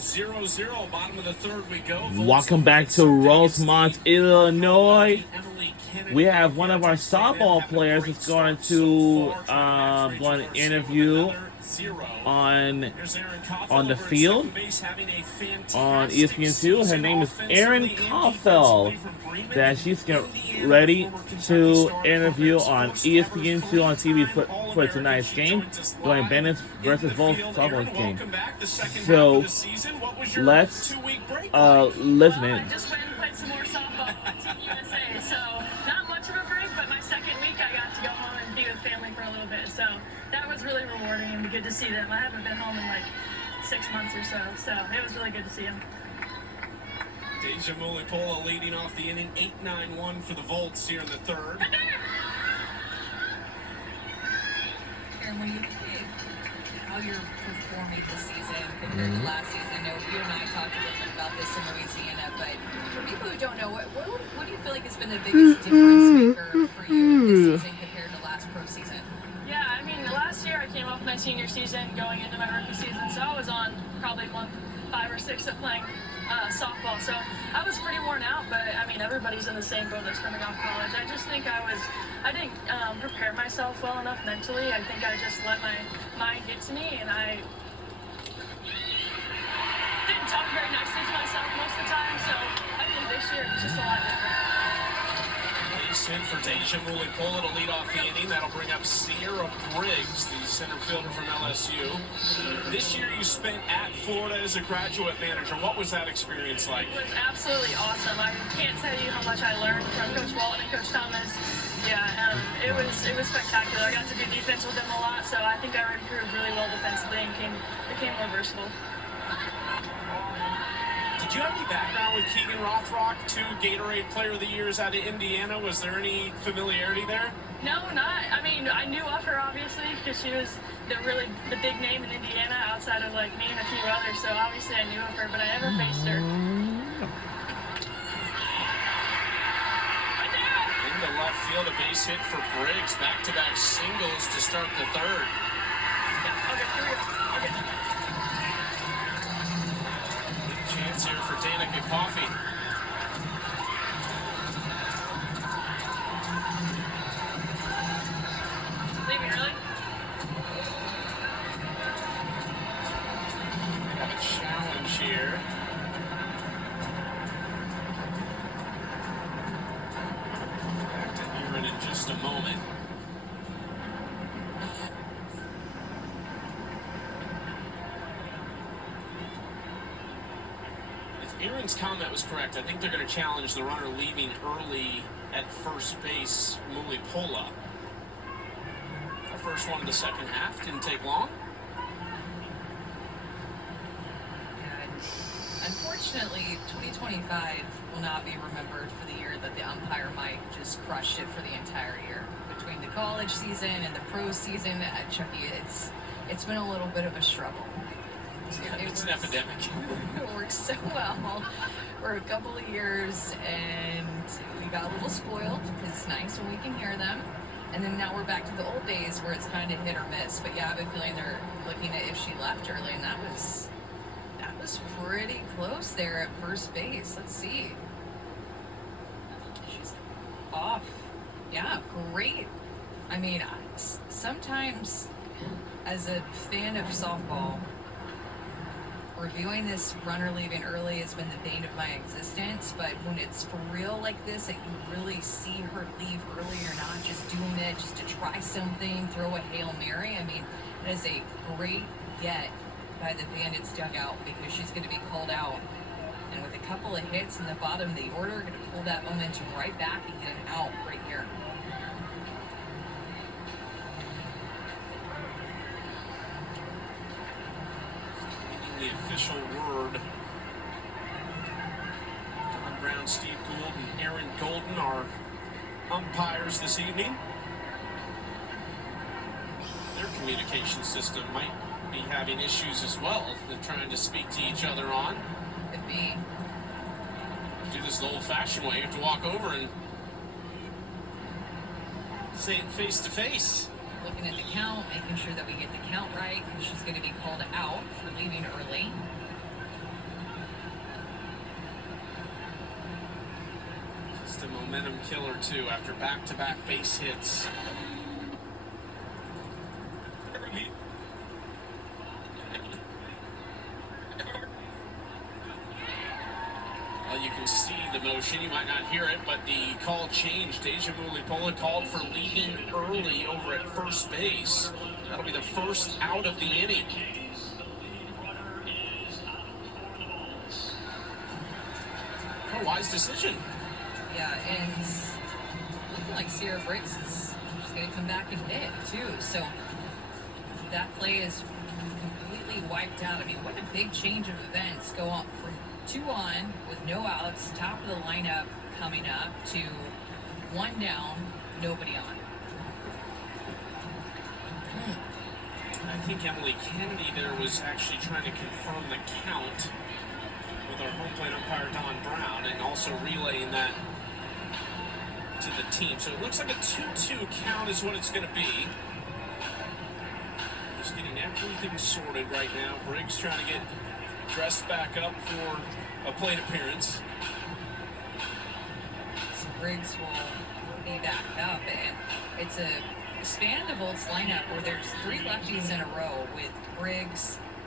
0-0, bottom of the third we go. Welcome back to Rosemont, Illinois. We have one of our softball players that's going to interview on the field on ESPN2. Her name is Erin Coffen. That she's getting ready to interview on ESPN2 on TV for tonight's game, during Bandits versus Wolves softball game. So let's listen in. I just went and played some more softball on Team USA. So not much of a break, but my second week I got to go home and be with family for a little bit. So that was really rewarding and good to see them. I haven't been home in like 6 months or so. So it was really good to see them. Deja Mulipola leading off the inning, 8-9-1 for the Volts here in the third. Erin, when you think how you're performing this season compared to last season, I know you and I talked a little bit about this in Louisiana, but for people who don't know, what do you feel like has been the biggest difference maker for you this season compared to last pro season? Yeah, I mean, last year I came off my senior season going into my rookie season, so I was on probably month 5 or 6 of playing softball, so I was pretty worn out, but I mean, everybody's in the same boat that's coming off college. I just think I didn't prepare myself well enough mentally. I think I just let my mind get to me, and I didn't talk very nicely to myself most of the time, so I think this year it's just a lot different. Base hit for Deja Mulipola to lead off the inning. That'll bring up Sierra Briggs, the center fielder from LSU. This year you spent at Florida as a graduate manager. What was that experience like? It was absolutely awesome. I can't tell you how much I learned from Coach Walton and Coach Thomas. Yeah, it was spectacular. I got to do defense with them a lot, so I think I improved really well defensively and became more versatile. Did you have any background with Keegan Rothrock, 2 Gatorade Player of the Years out of Indiana? Was there any familiarity there? No, not. I mean, I knew of her obviously because she was the big name in Indiana outside of like me and a few others. So obviously I knew of her, but I never faced her. Into left field, a base hit for Briggs. Back-to-back singles to start the third. Yeah, okay. Chance here for Danica Coffey. Leaving early? We have a challenge here. Back to Erin in just a moment. Erin's comment was correct. I think they're going to challenge the runner leaving early at first base, Mulipola. Our first one in the second half didn't take long. Unfortunately, 2025 will not be remembered for the year that the umpire Mike just crushed it for the entire year. Between the college season and the pro season at Chucky, it's been a little bit of a struggle. It's an epidemic. It worked so well for a couple of years, and we got a little spoiled because it's nice when we can hear them. And then now we're back to the old days where it's kind of hit or miss. But yeah, I have a feeling they're looking at if she left early, and that was pretty close there at first base. Let's see. She's off. Yeah, great. I mean, sometimes as a fan of softball, reviewing this runner leaving early has been the bane of my existence, but when it's for real like this, that you really see her leave early or not, just doing it just to try something, throw a Hail Mary, I mean, it is a great get by the Bandits dugout because she's going to be called out. And with a couple of hits in the bottom of the order, going to pull that momentum right back and get an out right here. The official word. Don Brown, Steve Gould, and Erin Golden are umpires this evening. Their communication system might be having issues as well. They're trying to speak to each other on. Could be. Do this the old-fashioned way. You have to walk over and say it face to face. Looking at the count, making sure that we get the count right, because she's going to be called out for leaving early. Just a momentum killer, too, after back-to-back base hits. Well, you can see the motion. You might not hear it, but the call changed. Deja Mulipola called for leading early over at first base. That'll be the first out of the inning. A wise decision. Yeah, and looking like Sierra Briggs is just going to come back and hit, too. So that play is completely wiped out. I mean, what a big change of events. Go on from 2 on with no outs, top of the lineup coming up, to 1 down, nobody on. I think Emily Kennedy there was actually trying to confirm the count with our home plate umpire Don Brown, and also relaying that to the team. So it looks like a 2-2 count is what it's going to be. Just getting everything sorted right now. Briggs trying to get dressed back up for a plate appearance. So Briggs will be back up, and it's a expandable lineup where there's 3 lefties in a row with Briggs,